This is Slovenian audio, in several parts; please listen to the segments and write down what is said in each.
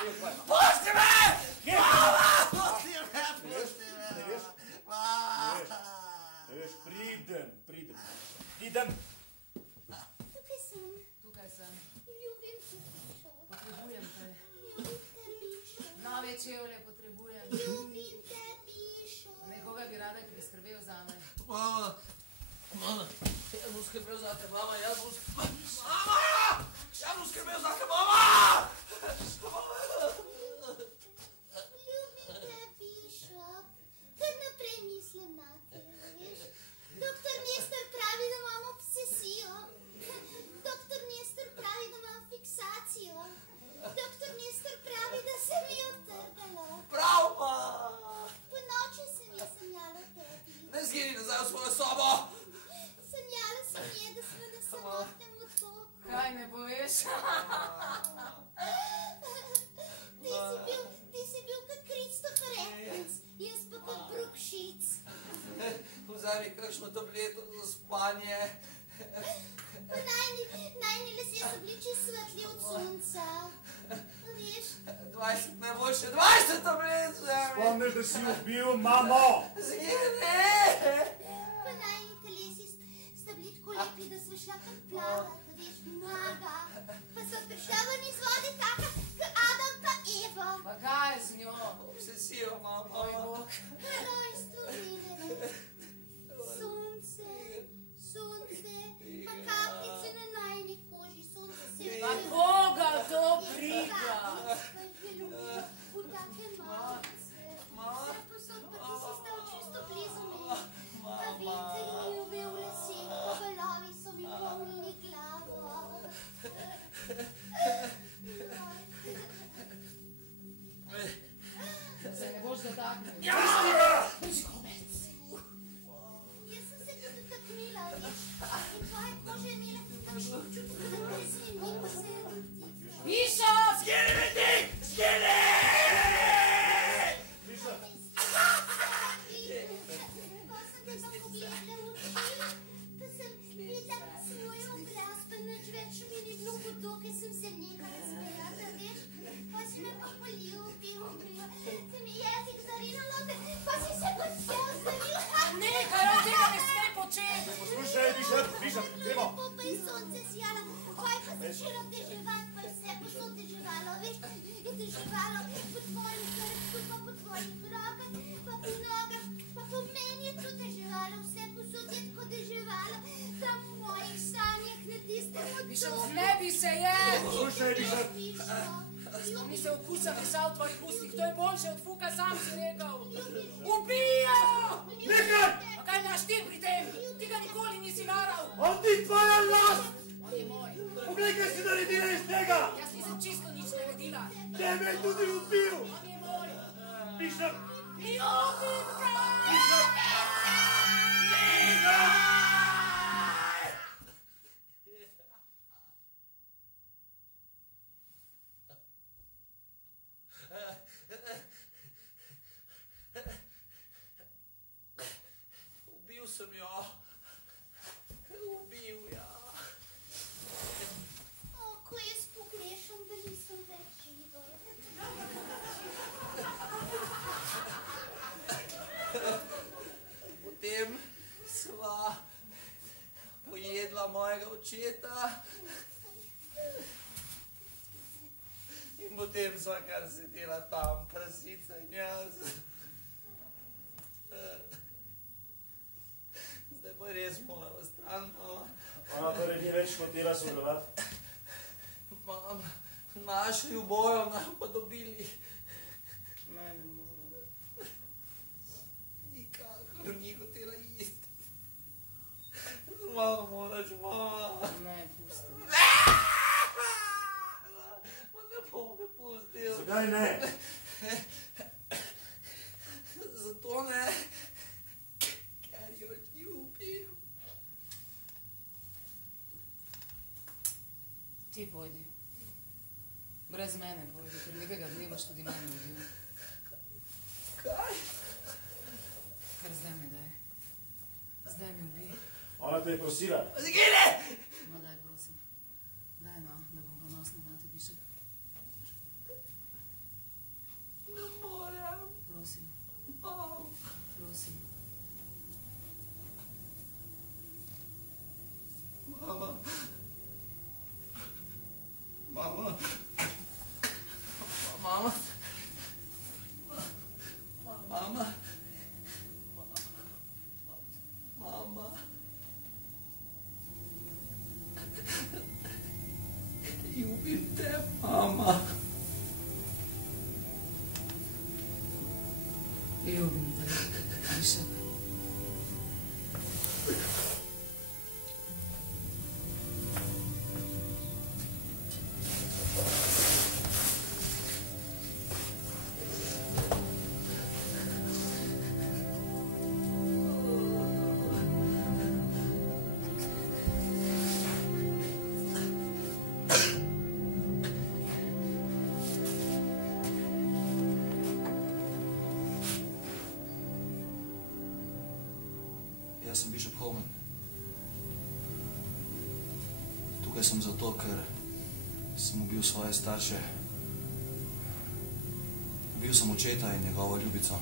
Pusti me! Mama! Pusti me! Ne veš, pridem. Tukaj sem. Potrebujem te. Nove čevlje potrebujem. Nekoga bi rada, ki bi skrbel zame. Mama, jaz bom skrbel zate, mama, jaz bom skrbel zate, mama! Ljubim te, Bišop. Kar naprej mislim na te, veš. Doktor Nestor pravi, da imam obsesijo. Doktor Nestor pravi, da imam fiksacijo. Doktor Nestor pravi, da se mi je otrgalo. Prav pa! Po noči se mi je sanjalo tebi. Ne zgini nazaj v svojo sobo! Sanjalo se mi je, da smo na samotnem otoku. Kaj ne poveš? Ti si bil kot Kristofer Evans, jaz pa kot Brooke Shields. Vzemi kakšno tableto za spanje. Pa najni lasje so bili čisto svetli od sonca. Veš? 20, najboljše 20 tablet vzemi. Spomniš, da si ubil mamo? Zgini! Pa najni telesi sta bili tako lepi, da sva šla kar plavat, veš, maga. Pa sva prišla ven iz vode taka, kot Adam pa Eva. Pa kaj je z njo? Obsesijo, mama. Moj bog. Rojstvo mile. Sonce, pa kapljice na najni koži, sonce se je Pa koga to briga? Pa jih je ljubila v take malice. Vse posod pa ti si stal čisto blizu mene. Pa veter mi je vel lase, pa valovi so mi polnili glavo. Se ne boš dotaknil. Pusti ga! Jaz sem se tudi dotaknila, veš. In tvoje kože je imela takšen občutek, da te slini, pa se je dotikala. Bišop! Zgini mi ti! Zgini! Ko sem te pa pogledala v oči, pa sem videla svoj obraz, pa nič več mi ni bilo hudo, ker sem se nehala smejati, veš. Pa si me pa polil, pil, se mi jezik zarinalo, pa si se kot vse ozdravila. Nekaj od tega ne sme početi. Poslušaj, Bišop, gremo. Lepo pa je sonce sijalo, kaj pa začelo deževati, pa je vse posod deževalo, veš. Je deževalo po tvojem hrbtu, pa po tvojih rokah, pa po nogah, pa po meni je tudi deževalo, vse posod je tako deževalo, tam v mojih sanjah na tistem otoku. Bišop, znebi se je. Poslušaj, Bišop. Spomni se okusa mesa v tvojih ustih, to je boljše od fuka, sam si rekel. Ubijo! Nekaj! A kaj imaš ti pri tem? Ti ga nikoli nisi maral. On ni tvoja last! On je moj. Poglej, kaj si naredila iz tega! Jaz nisem čisto nič naredila. Tebe je tudi ubil! On je moj. Bišop! Ljubim ga! Bišop! Ubil sem jo. Ubil, ja. Ko jaz pogrešam, da nisem več živa. Potem sva pojedla mojega očeta. In potem sva kar sedela tam, prasica in jaz. Zdaj pa res morala stran, mama. Ona torej ni več hotela sodelovati. Mam, našli v bojo, naj pa dobili. Naj ne morem. Nikakor ni hotela jesti. Malo moraš, mama. Naj pusti. Ma ne bom me pustil. Zakaj ne? Zato ne, ker jo ljubim. Ti pojdi. Brez mene pojdi, ker nekega dne boš tudi mene ubil. Kaj? Kar zdaj mi daj. Zdaj mi ubij. Ona te je prosila. Zgine! No daj, prosim. Daj no, da bom ponosna na te, Bišop. Prosim. Mama. Mama. Mama. Mama. Mama. Ljubim te, mama. Ljubim te, Višek. Jaz sem Bishop Holman. Tukaj sem zato, ker sem ubil svoje starše. Ubil sem očeta in njegovo ljubico.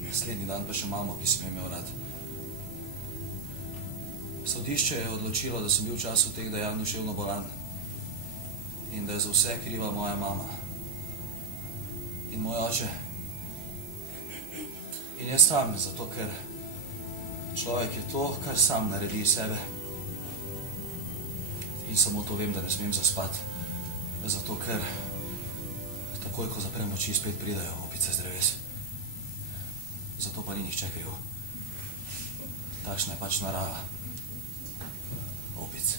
Naslednji dan pa še mamo, ki sem jo imel rad. Sodišče je odločilo, da sem bil v času teh dejanj duševno bolan in da je za vse kriva moja mama in moj oče. In jaz sam, zato ker človek je to, kar sam naredi iz sebe. In samo to vem, da ne smem zaspati. Zato, ker takoj, ko zaprem oči, spet pridajo opice z dreves. Zato pa ni nihče kriv. Takšna je pač narava opic.